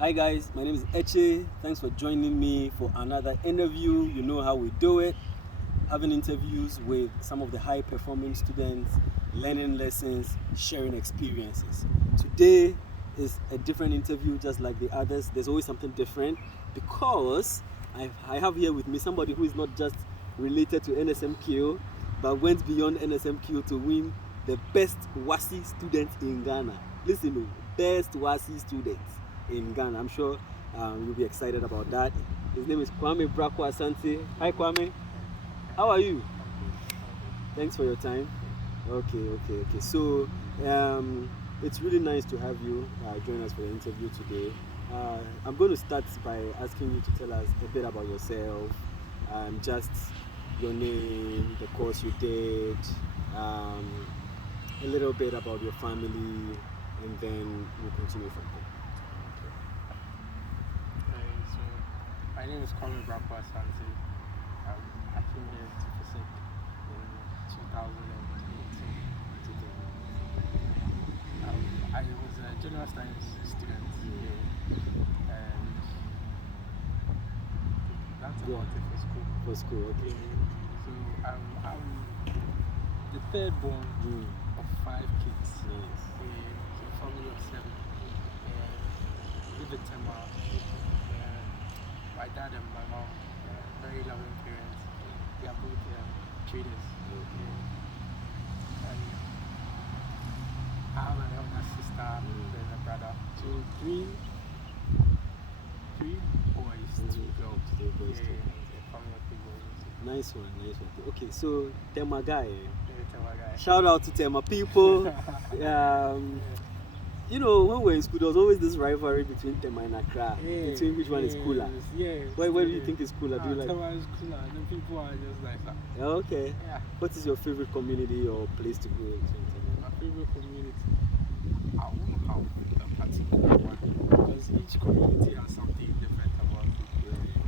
Hi guys, my name is Eche. Thanks for joining me for another interview. You know how we do it. Having interviews with some of the high performing students, learning lessons, sharing experiences. Today is a different interview just like the others. There's always something different because I have here with me somebody who is not just related to NSMQ but went beyond NSMQ to win the best WASSCE student in Ghana. Listen, best WASSCE student in Ghana. I'm sure you'll be excited about that. His name is Kwame Brako Asante. Hi Kwame, how are you? Thanks for your time. Okay. So it's really nice to have you join us for the interview today. I'm going to start by asking you to tell us a bit about yourself, just your name, the course you did, a little bit about your family, and then we'll continue from there. So my name is Kwame Brako Asante. I came here to physic in 2018. I was a general science student here, and that's about it for school. For school, okay. So I'm the third born of 5 kids. Nice. So a family of 7. Live in Tema. My dad and my mom, very loving parents. They are both traders. And I have an elder sister and a brother. So three boys, 2 girls. Family of 3 boys. Nice one. Okay, so Tema guy. Tema guy. Shout out to Tema people. You know, when we were in school, there was always this rivalry between Tema and Accra, between which one is cooler. What do you think is cooler? Do you like? Tema is cooler, and the people are just like that. Okay. Yeah. What is your favorite community or place to go to? My favorite community, I won't have a particular one because each community has something different about it.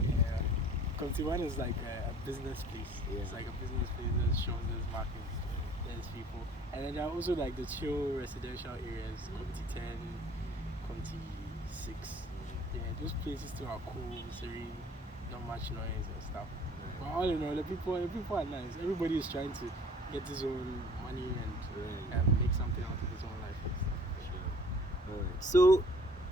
Yeah. Community 1 is like a business place. Yeah. It's like a business place. There's shows, there's markets, there's people. And then there are also like the chill residential areas, Community 10, Community 6. Yeah, those places too are cool, serene, not much noise and stuff. But all in all, the people are nice. Everybody is trying to get his own money and make something out of his own life and stuff. Sure. Alright. So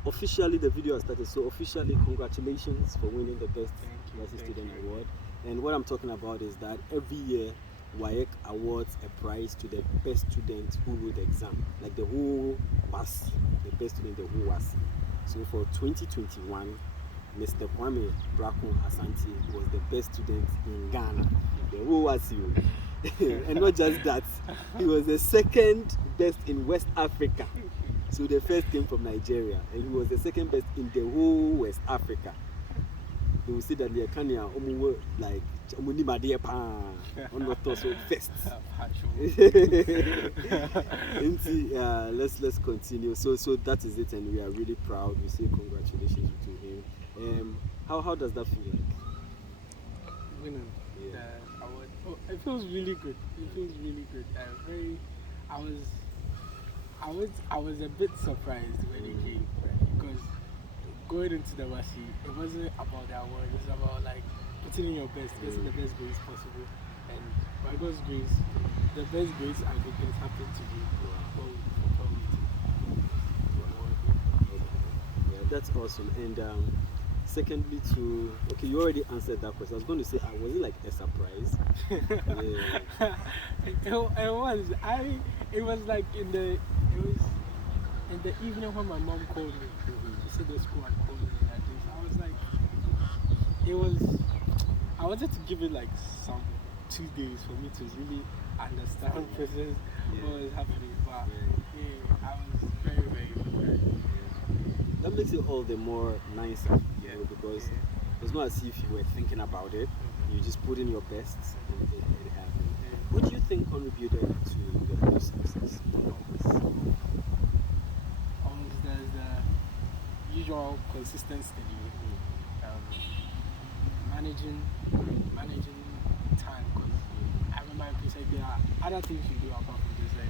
officially the video has started. So officially congratulations for winning the best WASSCE student award. And what I'm talking about is that every year WAEC awards a prize to the best student who wrote the exam, like the whole WASSCE, the best student, the whole WASSCE. So for 2021, Mr. Kwame Brako Asante was the best student in Ghana, the whole WASSCE. And not just that, he was the second best in West Africa. So the first came from Nigeria, and he was the second best in the whole West Africa. They will say that the Kenya like on not so first. Let's continue. So that is it, and we are really proud. We say congratulations to him. How does that feel like? Winning the award. Oh, it feels really good. I was a bit surprised when it came, because going into the WASSCE, it wasn't about the award. It's about like putting in your best, getting the best grades possible. And by God's grace, the best grades I could get happened to be Yeah, that's awesome. And secondly, you already answered that question. I was going to say, was it like a surprise? Yeah. It was like in the evening when my mom called me. She said the school had called me like this. I was like, I wanted to give it like some 2 days for me to really understand process what was happening. But I was very, very surprised. That makes it all the more nicer, because it's not as if you were thinking about it. You just put in your best and it happened. What do you think contributed to the whole success? There's the usual consistent study, managing time, because I remember you said there are other things you do apart from this. There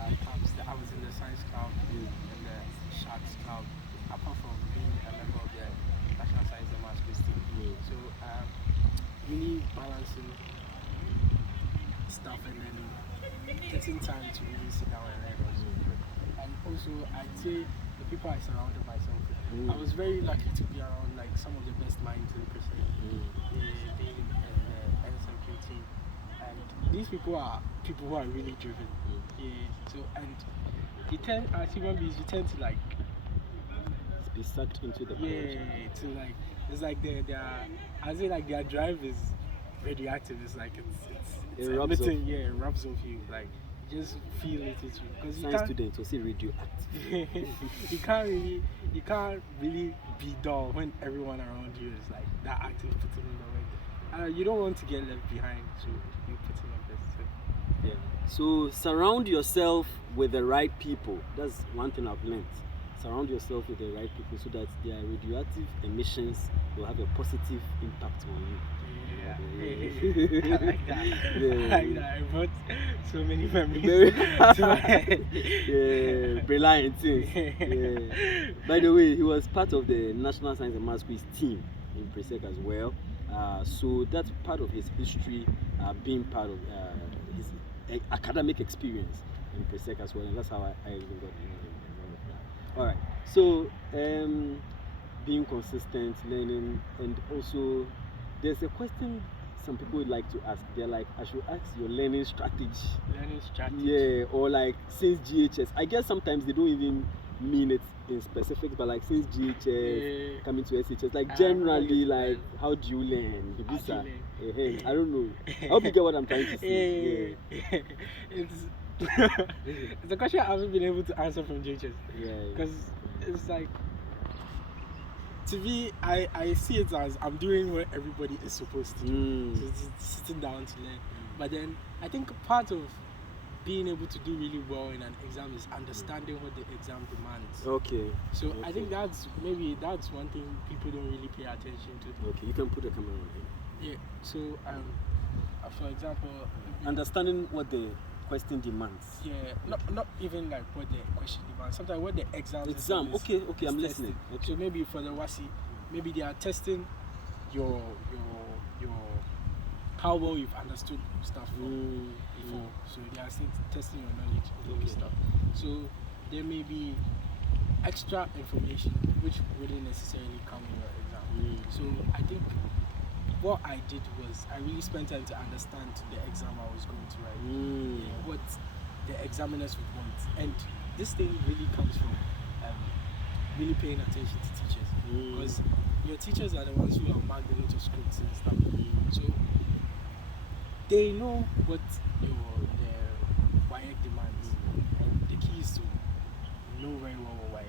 are clubs. I was in the science club and the sharks club. Apart from being stuff and then getting time to really sit down and learn also. And also, I'd say the people I surrounded myself with, I was very lucky to be around like some of the best minds in the percent, being and NSMQ. And these people are people who are really driven. So, and you tend, as human beings, you tend to like Be sucked into the to like, it's like their I say like their drive is radioactive. It's like it's It rubs emitting, it rubs off you. Like you just feel it with you because you Science can't. students will say radioactive. you can't really be dull when everyone around you is like that active, putting in the work. You don't want to get left behind, so you put in your best. So. Yeah. So surround yourself with the right people. That's one thing I've learned. Surround yourself with the right people so that their radioactive emissions will have a positive impact on you. I like that. Yeah. I like that. I brought so many memories to my head. Yeah, brilliant things. Yeah. By the way, he was part of the National Science and Maths Quiz team in Presec as well. So that's part of his history, being part of his academic experience in Presec as well, and that's how I even got to know him. All right. So being consistent, learning, and also there's a question some people would like to ask. They're like, I should ask your learning strategy. Learning strategy. Yeah, or like since GHS. I guess sometimes they don't even mean it in specifics, but like since GHS coming to SHS, like generally, like how do you learn? I don't know. I hope you get what I'm trying to say. It's a question I haven't been able to answer from GHS. Yeah. Because it's like, to me, I see it as I'm doing what everybody is supposed to do. So it's sitting down to learn. But then I think part of being able to do really well in an exam is understanding what the exam demands. Okay. So I think that's one thing people don't really pay attention to. Okay, you can put the camera on here. Yeah. So for example, understanding what the question demands. Yeah, not even like what the question demands. Sometimes what the exam. Okay, I'm listening. Okay. So maybe for the WASSCE, maybe they are testing your how well you've understood stuff before. So they are still testing your knowledge and stuff. So there may be extra information which wouldn't necessarily come in your exam. So I think what I did was I really spent time to understand the exam I was going to write, what the examiners would want, and this thing really comes from really paying attention to teachers, because your teachers are the ones who have marked the lot of scripts and stuff, so they know what the WAEC demands, and the key is to know very well what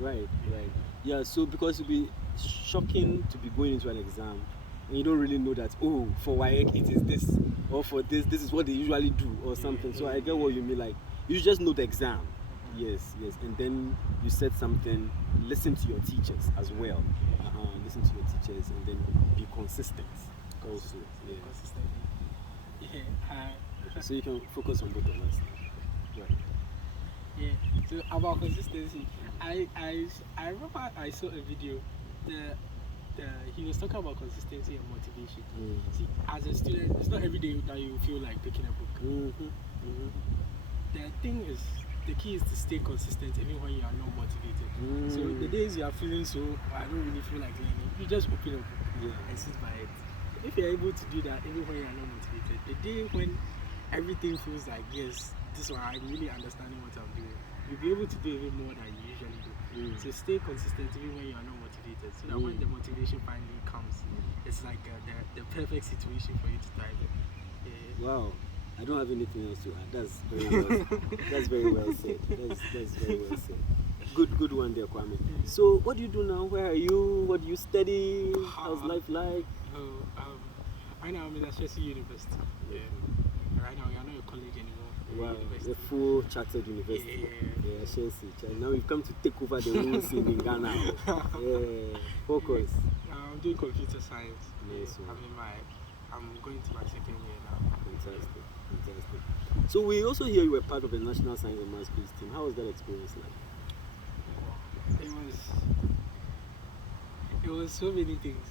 WAEC demands. Right. Yeah, so because it would be shocking to be going into an exam and you don't really know that, for WAEC it is this, or for this is what they usually do, or something. So I get what you mean, like you just know the exam. Yes, and then you said something, listen to your teachers as well. Listen to your teachers and then be consistent also. Yeah. Consistently. So you can focus on both of us. Right. Yeah. So about consistency, I remember I saw a video. He was talking about consistency and motivation. See, as a student, it's not every day that you feel like picking a book. The thing is, the key is to stay consistent even when you are not motivated. So the days you are feeling I don't really feel like learning, you just open a book and sit by it. If you're able to do that even when you are not motivated, the day when everything feels like, yes, this one, I'm really understanding what I'm doing, you'll be able to do even more than you usually do. So stay consistent even when you are not motivated, so that when the motivation finally comes, it's like the perfect situation for you to thrive in. Wow. I don't have anything else to add. That's very well. That's very well said. That's very well said. Good one there, Kwame. So, what do you do now? Where are you? What do you study? How's life like? Right now I'm in Ashesi University. Right now we are not a college anymore. Wow, a full chartered university. Yeah, Ashesi. Now we've come to take over the whole scene in Ghana. Yeah, focus. I'm doing computer science. Yes, I'm going to my second year now. Fantastic. So we also hear you were part of the National Science and Maths Quiz team. How was that experience like? It was so many things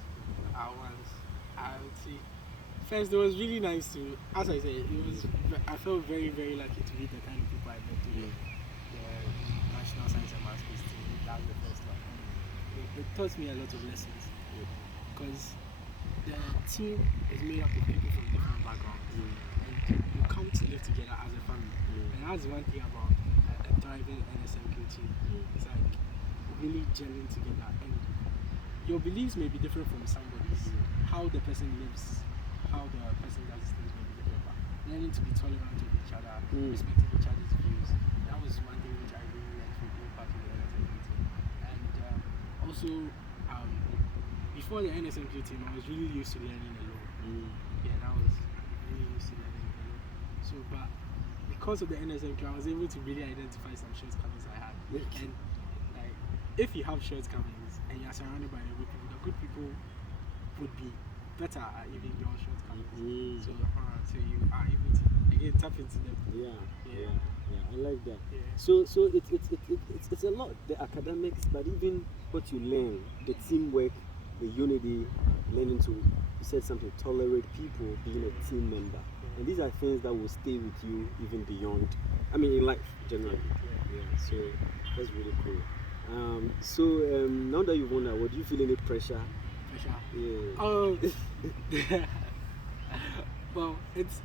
at once. I would say First, it was really nice to, as I said, I felt very, very lucky to meet the kind of people I met today. The National Science and Maths quiz team, that was the first one. It taught me a lot of lessons because the team is made up of people from different backgrounds, and you come to live together as a family. And that's one thing about a thriving NSMQ team. It's like really gelling together, and your beliefs may be different from somebody's. How the person lives, how the person does things may be different, but learning to be tolerant of each other, respecting each other's views. That was one thing which I really learned from being part of the NSMQ team. And also, before the NSMQ team, I was really used to learning alone. Yeah, that was really used to learning alone. So, but because of the NSMQ, I was able to really identify some shortcomings I had. And like, if you have shortcomings and you are surrounded by the good people would be better at even your shortcomings. So you are able to again tap into them. Yeah, I like that. Yeah. So it's a lot, the academics, but even what you learn, the teamwork, the unity, learning to, you said something, tolerate people, being a team member. And these are things that will stay with you even beyond, I mean, in life generally. Yeah, so that's really cool. Now that you've won that, do you feel any pressure? Yeah. Oh, well, it's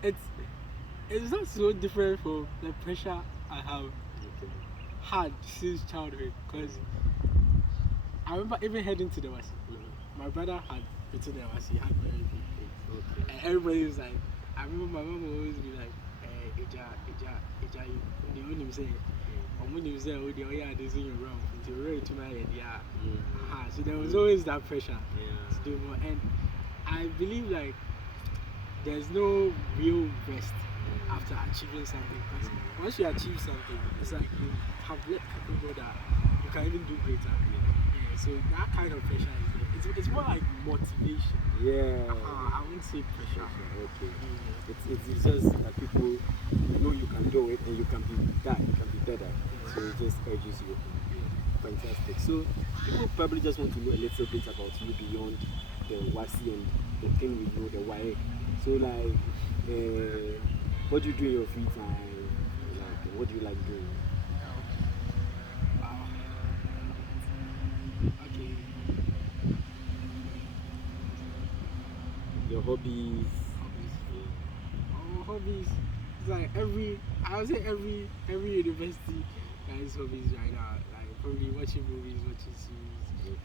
not so different from the pressure I have had since childhood. Because I remember even heading to the WASSCE, my brother had written the WASSCE, he had very good, and everybody was like, I remember my mom would always be like, Eja, you only say. When you say, oh, yeah, this is wrong, you're ready to marry, so there was always that pressure to do more. And I believe like there's no real rest after achieving something. Because once you achieve something, it's like you have let people know that you can even do greater. So that kind of pressure is there. It's more like motivation. I wouldn't say pressure. Okay. It's just that people know you can do it and you can be that, you can be better. So it just urges you. Fantastic. So people probably just want to know a little bit about you beyond the WASSCE and the thing we know, the YA. So like, what do you do in your free time? Like, what do you like doing? Okay. Your hobbies? Hobbies. It's like I would say every university has hobbies right now. Like probably watching movies, watching series,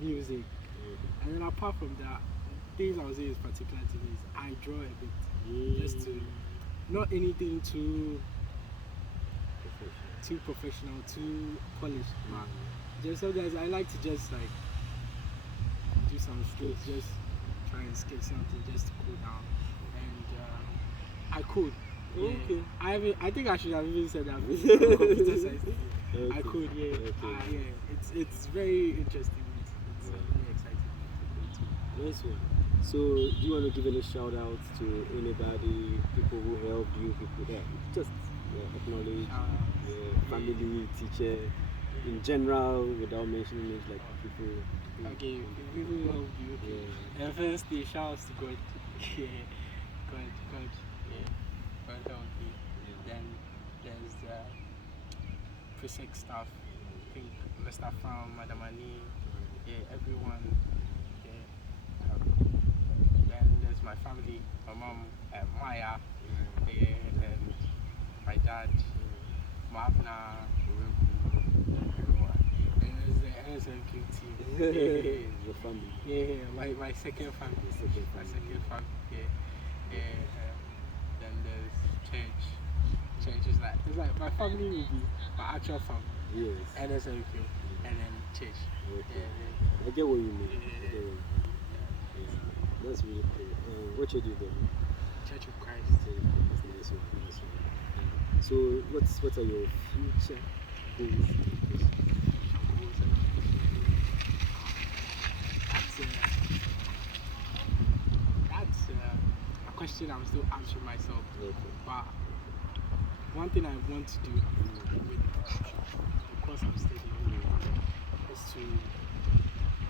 music. And then apart from that, things I would say is particular to me is I draw a bit. Just to, not anything too professional, too polished. But just sometimes I like to just like do some skills, just try and sketch something just to cool down. And I could. Okay. I think I should have even said that before computer science. Okay. I could, it's very interesting. It's very exciting. Nice one. So, do you want to give any shout outs to anybody, people who helped you, people that just acknowledge family, teacher, in general, without mentioning names, like people? Okay, people who helped you. And first, the shout outs to God. God helped me. Then there's the precinct staff. I think Mr. From, Madam Ani, everyone. Then there's my family, my mom, Maya, and my dad, Mavna, everyone. And there's the NSMQ team. Your family? My second family. My second family. Then there's church. Church is like, it's like my family will be my actual family. Yes. NSMQ, and then church. Okay. I get what you mean. That's really cool. What church do you go? Church of Christ. Nice one. So, what are your future goals? That's a question I'm still answering myself. Okay. But one thing I want to do with the course I'm studying is to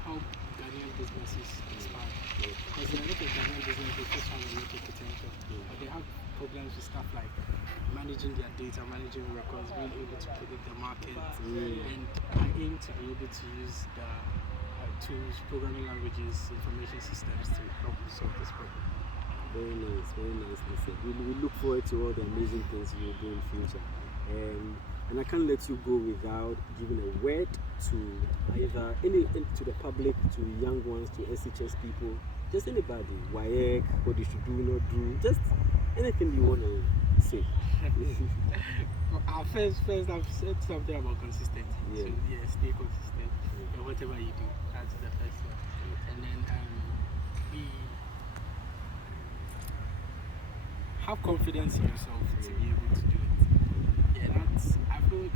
help Ghanaian businesses expand. Because there are a lot of Ghanaian businesses which have a lot of potential, but they have problems with stuff like managing their data, managing records, being able to predict the market, and I aim to be able to use the tools, programming languages, information systems to help solve this problem. Very nice, said. We look forward to all the amazing things you will do in future. And I can't let you go without giving a word to either to the public, to young ones, to SHS people, just anybody, WAEC, what they should do, not do, just anything you want to say. First, I've said something about consistency. Yeah. So, stay consistent in whatever you do. That's the first one. And then be have confidence in yourself to be able to do it. Yeah, I feel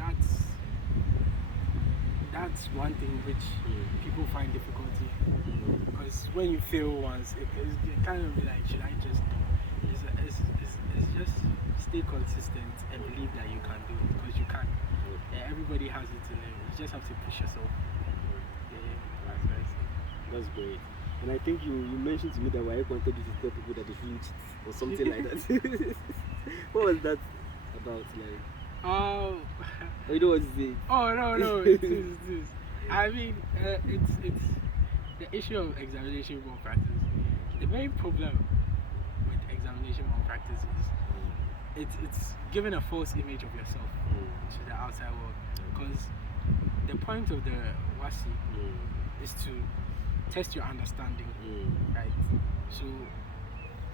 that's one thing which people find difficulty. Because when you fail once, it kind of be like, should I just do? It's just stay consistent and believe that you can do it, because you can. Yeah, everybody has it in them. You just have to push yourself. Yeah, that's what I say. That's great. And I think you mentioned to me that WAEC wanted you to tell people that they shouldn't cheat or something like that. What was that about? Like, you know what is it? Oh no, it is. I mean, it's the issue of examination malpractice. The main problem with examination malpractice is it's giving a false image of yourself to the outside world. Because the point of the WASSCE is to test your understanding, right? So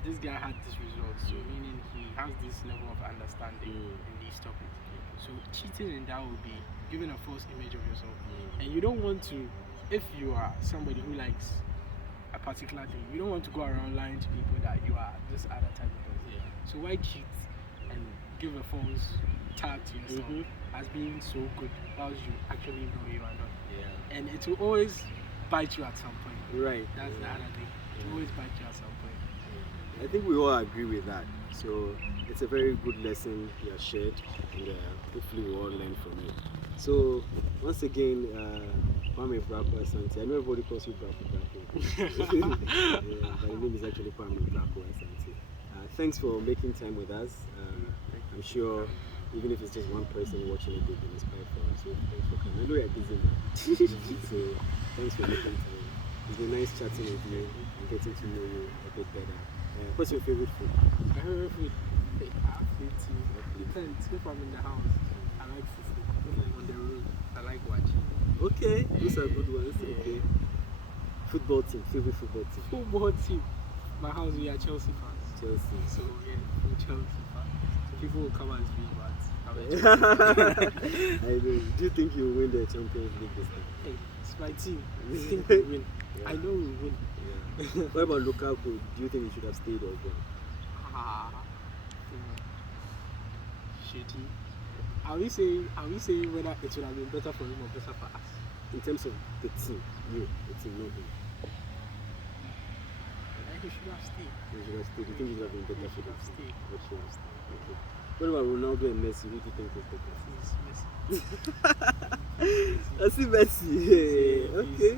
this guy had this result, so meaning he has this level of understanding in these topics. So cheating in that would be giving a false image of yourself. And you don't want to, if you are somebody who likes a particular thing, you don't want to go around lying to people that you are this other type of person. So why cheat and give a false tag to yourself as being so good, whilst you actually know you are not? And it will always bite you at some point. Right. That's the other thing. It will always bite you at some point. I think we all agree with that. So it's a very good lesson you have shared, and hopefully we all learn from it. So once again, Kwame Brako Asante. I know everybody calls you Brako. But his name is actually Kwame Brako Asante. Thanks for making time with us. I'm sure even if it's just one person watching it, they've been inspired from it. So thanks for coming. I know you're busy now. So thanks for making time. It's been nice chatting with you and getting to know you a bit better. What's your favorite food? My favorite food? I have food too. Depends. If I'm in the house, I like food. If I'm on the road, I like watching. Okay, those are good ones. Okay. Football team, favorite football team? Football team. My house, we are Chelsea fans. Chelsea. So yeah, we're Chelsea fans. So people will come as me, but I'm a Chelsea fan. I know. Do you think you'll win the Champions League this time? Hey, it's my team. I think we'll win. I know we'll win. What about Lukaku? Do you think he should have stayed or gone? Should he? Are we saying whether it would have been better for him or better for us? In terms of the team, the team, not him. He should have stayed. He should have stayed. Do you think he would have been better for the team? Stayed. He should have stayed. Okay. What about Ronaldo and Messi? Who do you think is better? Messi. I see Messi. Yeah. Okay.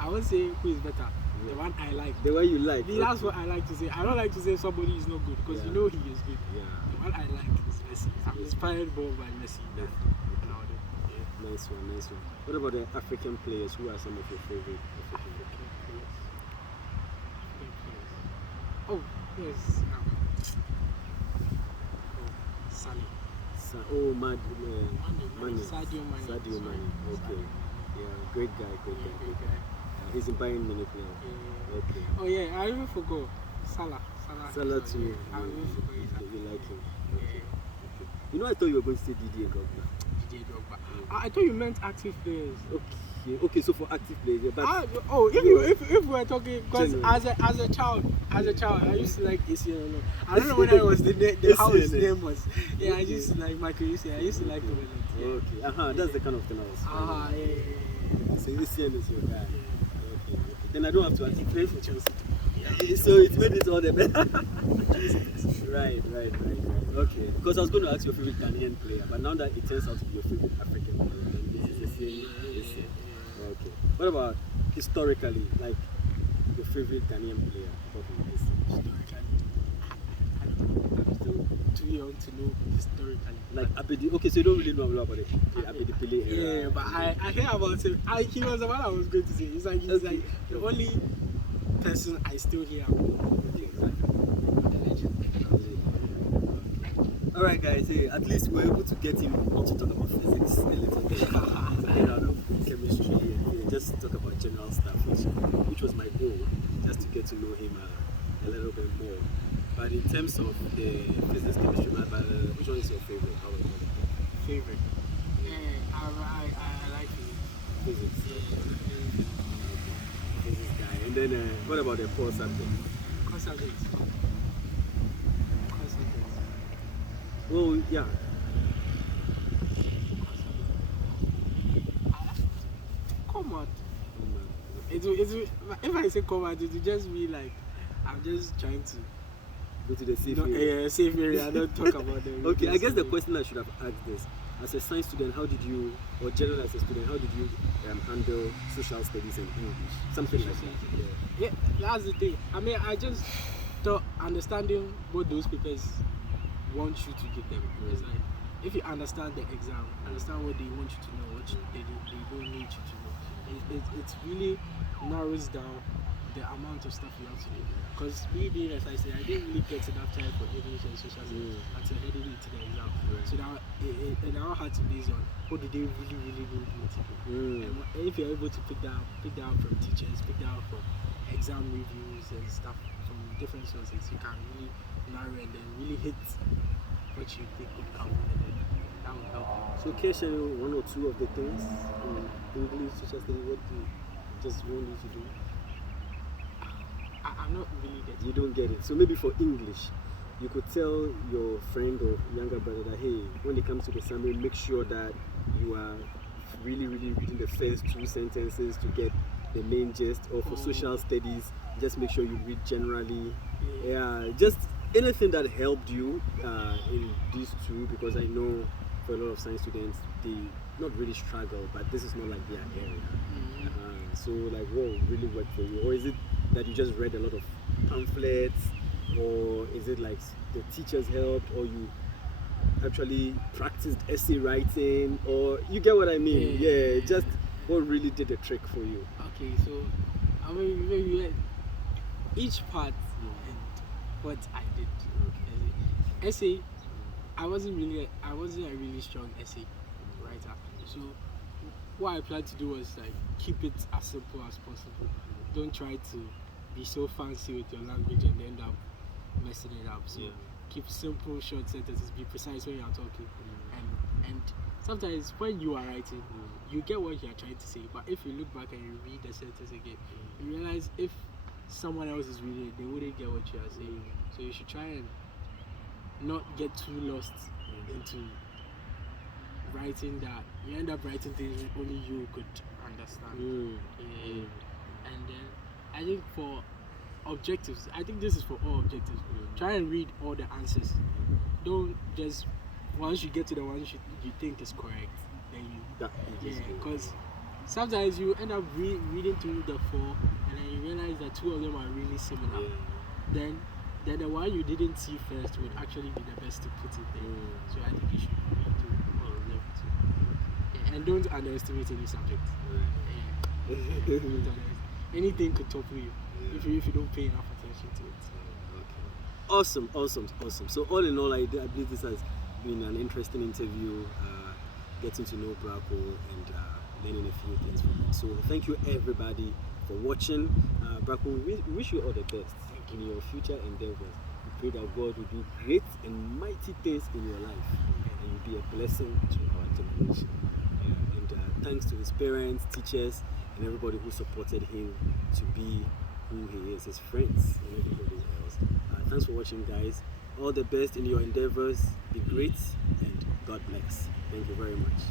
I won't say who is better. The one I like. The one you like. That's what I like to say. I don't like to say somebody is not good, because you know he is good. Yeah. The one I like is Messi. I'm inspired more by Messi than Ronaldo. Yeah. Nice one. What about the African players? Who are some of your favorite African players? Oh, yes. Salah. Mane. Sadio Mane. Okay. Yeah, great guy. He's in Bayern Munich now. Yeah. Okay. Oh yeah, I even forgot. Salah too. I even forgot. You like him? Okay. You know, I thought you were going to say Didier Drogba. I thought you meant active players. Okay. So for active players, yeah, but if we're talking, because as a child, I used to like ACL. I don't know whether it was how his name was. Yeah, I used to like Michael Essien. I used to like him a lot. Okay. That's the kind of thing I was. Yeah. So Essien is your guy. Okay. Then I don't have to ask. He played for Chelsea. So it made it all the better. Right. Okay. Because I was going to ask your favorite Ghanaian player, but now that it turns out to be your favorite African player, then this is the same. Okay. What about historically, like your favorite Ghanaian player apart from Messi? Historically, I don't know. I'm still too young to know historically. Like Abedi. Okay, so you don't really know a lot about it. Okay, Abedi Pele era. Yeah, but I hear about him. He was the one I was going to say. He's like the only person I still hear about. Okay, exactly. All right, guys. Hey, at least we're able to get him not to talk about physics a little bit, to get out of chemistry and just talk about general stuff, which was my goal, just to get to know him a little bit more. But in terms of the physics, chemistry, which one is your favorite? How about you? Favorite? Yeah, I like Physics. Yeah. Physics guy. And then what about the core subject? Core subjects. Well, yeah. Come on. If I say come out, it will just be like I'm just trying to Go to the safe area. Safe area. I don't talk about them. Okay, I guess the question I should have asked this: as a science student, how did you, or general as a student, how did you handle social studies and English? Something like that. Yeah, that's the thing. I mean, I just thought understanding what those papers want you to give them. It's like if you understand the exam, understand what they want you to know, what they don't need you to know. It really narrows down the amount of stuff you have to do. Because me being as I said, I didn't really get enough time for English and social studies until heading into the exam. Right. So now it now had to base on what do they really need to do. And if you're able to pick that up from teachers, pick that up from exam reviews and stuff from different sources, you can really narrow and then really hit what you think would come, and then that will help you. So, can you share one or two of the things in English, social studies, what do you just want you to do? I'm not really getting it. You don't get it. So maybe for English, you could tell your friend or younger brother that, hey, when it comes to the summary, make sure that you are really reading the first two sentences to get the main gist. Or for social studies, just make sure you read generally. Yeah, just anything that helped you in these two, because I know for a lot of science students, they not really struggle, but this is not like their area. So like what really worked for you? Or is it that you just read a lot of pamphlets, or is it like the teachers helped, or you actually practiced essay writing, or you get what I mean? Yeah, just what really did the trick for you? Okay, so I mean maybe each part and what I did. Essay, I wasn't a really strong essay writer. So what I planned to do was like keep it as simple as possible. Don't try to be so fancy with your language and end up messing it up. So keep simple, short sentences. Be precise when you are talking. And sometimes when you are writing, you get what you are trying to say. But if you look back and you read the sentence again, you realize if someone else is reading it, they wouldn't get what you are saying. So you should try and not get too lost into writing that you end up writing things only you could understand. And then I think for objectives, I think this is for all objectives. Try and read all the answers. Don't just once you get to the one you think is correct, then you because sometimes you end up reading through the four and then you realize that two of them are really similar. Then the one you didn't see first would actually be the best to put it there. So I think you should read through all of them too. And don't underestimate any subject. Anything could topple you if you don't pay enough attention to it. Awesome. So all in all, I believe this has been an interesting interview, getting to know Brako and learning a few things from him. So thank you everybody for watching. Brako, we wish you all the best in your future endeavors. We pray that God will do great and mighty things in your life, and you'll be a blessing to our generation. And thanks to his parents, teachers, and everybody who supported him to be who he is, his friends and everybody else. Thanks for watching, guys. All the best in your endeavors. Be great and God bless. Thank you very much.